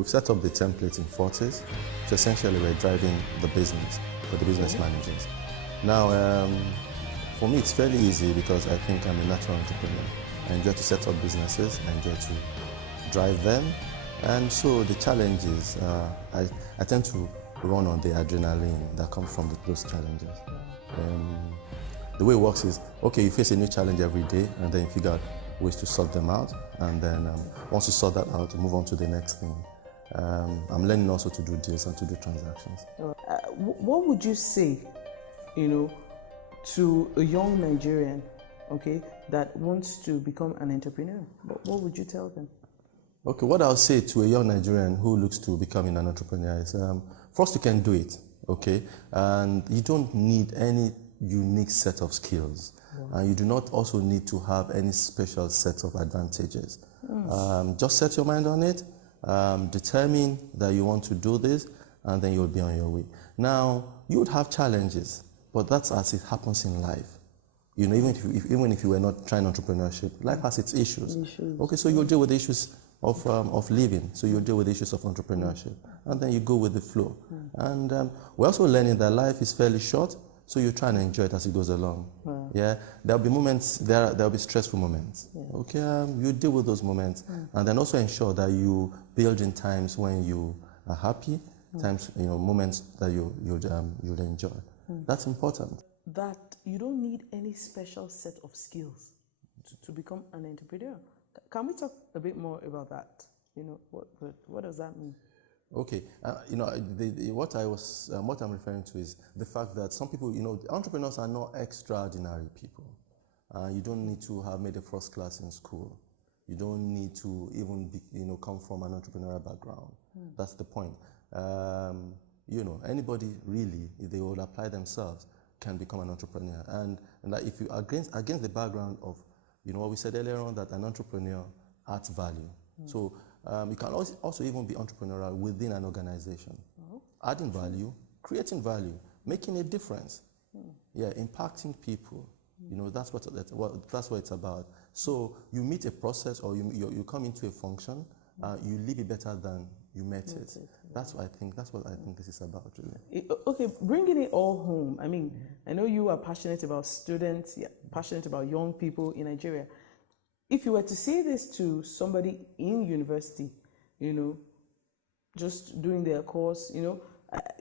we've set up the template in Fortis. So essentially we're driving the business for the business managers. Now, for me it's fairly easy because I think I'm a natural entrepreneur. I enjoy to set up businesses, I enjoy to drive them. And so the challenges, I tend to run on the adrenaline that comes from those challenges. The way it works is, okay, you face a new challenge every day and then you figure out ways to sort them out. And then once you sort that out, you move on to the next thing. I'm learning also to do deals and to do transactions. What would you say, to a young Nigerian, okay, that wants to become an entrepreneur? What would you tell them? Okay, what I'll say to a young Nigerian who looks to becoming an entrepreneur is, first you can do it, okay? And you don't need any unique set of skills. And you do not also need to have any special set of advantages. Just set your mind on it, determine that you want to do this, and then you'll be on your way. Now, you would have challenges, but that's as it happens in life. Even if you were not trying entrepreneurship, life has its issues. Okay, so you'll deal with the issues of living, so you'll deal with the issues of entrepreneurship, and then you go with the flow. And we're also learning that life is fairly short, so you try and enjoy it as it goes along. Yeah, there'll be moments, there'll be stressful moments. Okay, you deal with those moments, and then also ensure that you build in times when you are happy, times, moments that you'll enjoy. That's important. That you don't need any special set of skills to become an entrepreneur. Can we talk a bit more about that? What does that mean? Okay, what I'm referring to is the fact that some people, entrepreneurs are not extraordinary people. You don't need to have made a first class in school. You don't need to even be, come from an entrepreneurial background. That's the point. Anybody really, if they will apply themselves, can become an entrepreneur. And like if you against the background of, what we said earlier on, that an entrepreneur adds value. So you can also even be entrepreneurial within an organization. Adding value, creating value, making a difference. Yeah, impacting people. That's what it's about. So you meet a process, or you come into a function, you leave it better than you met it. That's what I think this is about, really. Okay, bringing it all home. I mean, I know you are passionate about students, passionate about young people in Nigeria. If you were to say this to somebody in university, just doing their course,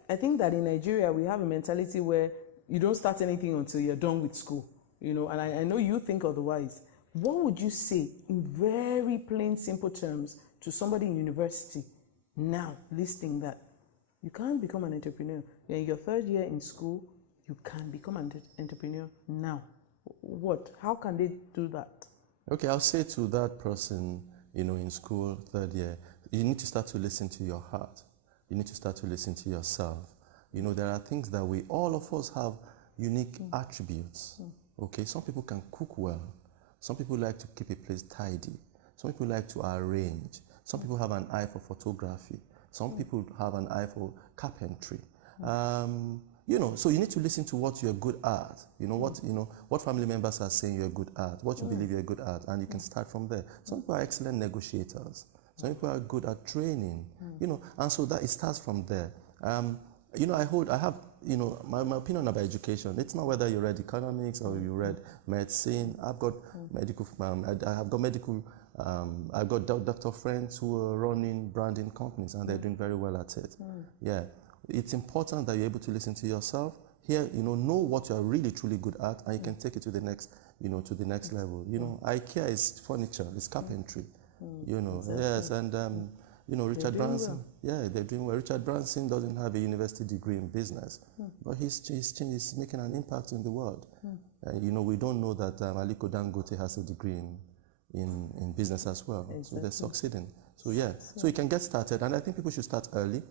I think that in Nigeria we have a mentality where you don't start anything until you're done with school, and I know you think otherwise. What would you say in very plain, simple terms to somebody in university now listening that you can't become an entrepreneur? You're in your third year in school, you can become an entrepreneur now. How can they do that? Okay, I'll say to that person, in school, third year, you need to start to listen to your heart. You need to start to listen to yourself. There are things that all of us have unique attributes. Okay, some people can cook well. Some people like to keep a place tidy. Some people like to arrange. Some people have an eye for photography. Some people have an eye for carpentry. So you need to listen to what you're good at. What family members are saying you're good at, what you believe you're good at, and you can start from there. Some people are excellent negotiators. Some people are good at training. And so that it starts from there. I have my opinion about education. It's not whether you read economics or you read medicine. I've got medical. I've got doctor friends who are running branding companies, and they're doing very well at it. Yeah, it's important that you're able to listen to yourself. Here, know what you're really truly good at, and you can take it to the next, to the next level. IKEA is furniture, it's carpentry. Exactly. Yes, and Richard Branson. Well. They're doing well. Richard Branson doesn't have a university degree in business, but he's making an impact in the world. We don't know that Aliko Dangote has a degree in business as well. Exactly. So they're succeeding. So so you can get started, and I think people should start early.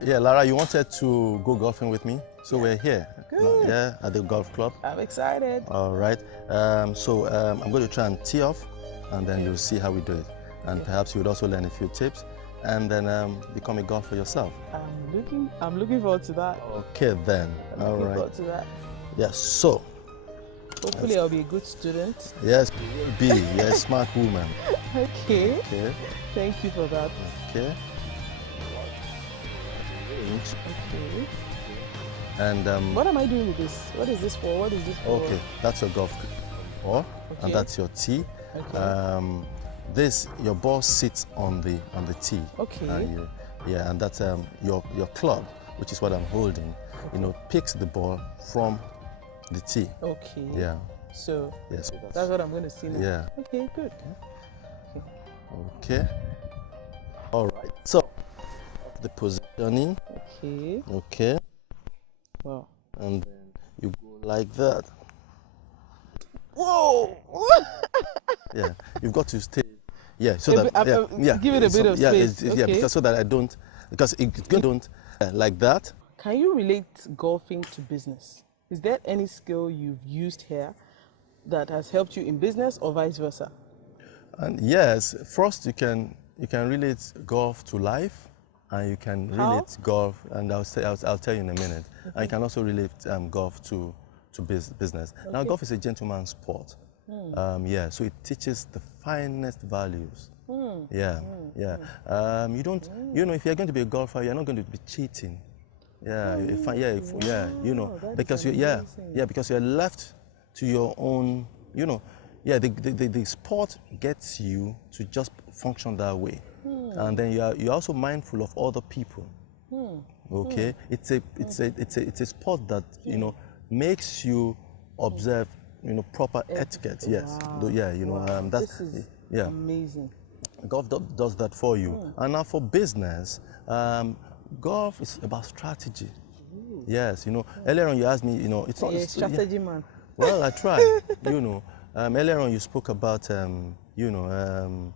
Yeah, Lara, you wanted to go golfing with me, so we're here. Good. At the golf club. I'm excited. All right. I'm going to try and tee off, and then you'll see how we do it. And perhaps you would also learn a few tips. and then become a golfer yourself. I'm looking forward to that. Okay then. All Looking right. forward to that. Yes. So. Hopefully, I'll be a good student. Yes, you will be. You're a smart woman. Okay. Okay. Thank you for that. Okay. Okay. And what am I doing with this? What is this for? What is this for? okay, that's your golf ball, Okay. and that's your tee. Okay. This your ball sits on the tee. Okay. And and that's your club, which is what I'm holding. You know, picks the ball from the tee. Okay. Yeah. So Yes. that's what I'm going to see now. Yeah. Okay, good. Okay. All right. So the positioning. Okay. Okay. Wow. And then you go like that. Whoa! Yeah. You've got to stay. Yeah. So that give it a bit of space. Yeah. Because so that I don't. Because it's going don't like that. Can you relate golfing to business? Is there any skill you've used here that has helped you in business or vice versa? And yes, first you can relate golf to life, and you can relate golf, and I'll tell you in a minute. Okay. And you can also relate golf to business. Okay. Now golf is a gentleman's sport. Yeah, so it teaches the finest values. Yeah. You don't, you know, if you're going to be a golfer, you're not going to be cheating. Yeah, you know, because because you're left to your own, you know, the sport gets you to just function that way, and then you're also mindful of other people. Okay, it's a sport that you know makes you observe, you know, proper etiquette. Yes, yeah, you know, that's this is amazing. Golf does that for you, and now for business. Golf is about strategy. Yes, you know, earlier on you asked me, you know, it's not... You're a strategy man. Well, I try, you know. Earlier on you spoke about, you know,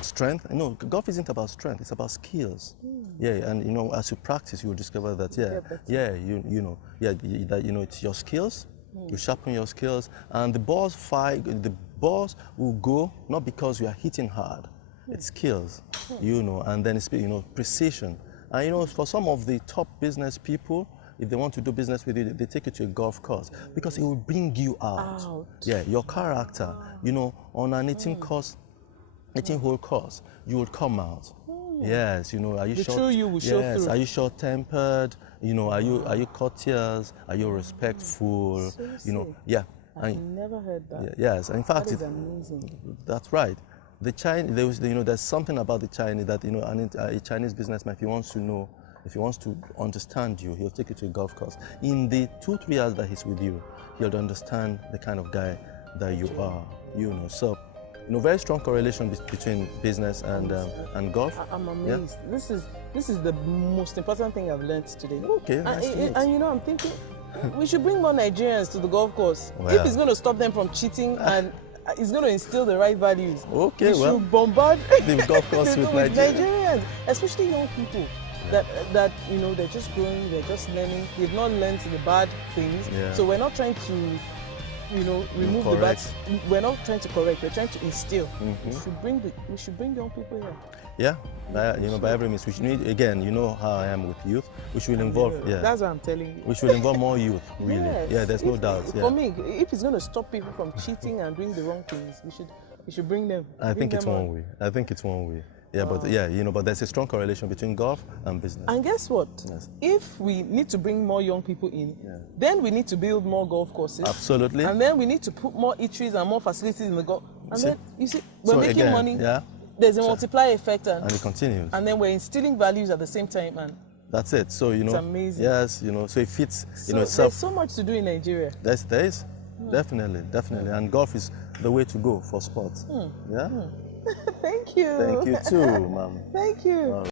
strength. No, golf isn't about strength, it's about skills. Yeah, and, you know, as you practice, you will discover that, you know, that, you know, it's your skills, you sharpen your skills, and the balls will go, not because you are hitting hard, it's skills, you know, and then it's, you know, precision. And, you know, for some of the top business people, if they want to do business with you, they take you to a golf course because it will bring you out. Yeah, your character, you know, on an 18-hole course, you will come out. Yes, you know, are you short? You will show through. Are you short-tempered? You know, are you courteous? Are you respectful? Seriously? You know, yeah. I've never heard that. Yes, in fact, that is amazing. That's right. The Chinese, you know, there's something about the Chinese that, you know, a Chinese businessman, if he wants to know, if he wants to understand you, he'll take you to a golf course. In the 2-3 hours that he's with you, he'll understand the kind of guy that you are, you know. So, you know, very strong correlation between business and golf. I'm amazed. Yeah? This is the most important thing I've learned today. Okay, and you know, I'm thinking we should bring more Nigerians to the golf course. Well, if it's going to stop them from cheating and it's going to instill the right values. Okay, we should bombard the golf course with Nigerians, especially young people. That you know, they're just growing, they're just learning. They've not learned the bad things. Yeah. So we're not trying to, you know, remove the bad. We're not trying to correct. We're trying to instill. We should bring young people here. Yeah, you know, by every means, we should need, again, you know how I am with youth. We should involve. Yeah, that's what I'm telling you. We should involve more youth. Really. Yes. Yeah, there's no doubt. For me, if it's going to stop people from cheating and doing the wrong things, we should bring them. I think it's one way. I think it's one way. Yeah, but yeah, you know, but there's a strong correlation between golf and business. And guess what? Yes. If we need to bring more young people in, then we need to build more golf courses. Absolutely. And then we need to put more eateries and more facilities in the golf. And then, you see, we're making money. Yeah. There's a multiplier effect. And it continues. And then we're instilling values at the same time. And that's it. So, you know. It's amazing. Yes, you know, so it fits, you know, itself. There's so much to do in Nigeria. There is. Definitely. And golf is the way to go for sports. Yeah? Thank you. Thank you too, ma'am. Thank you.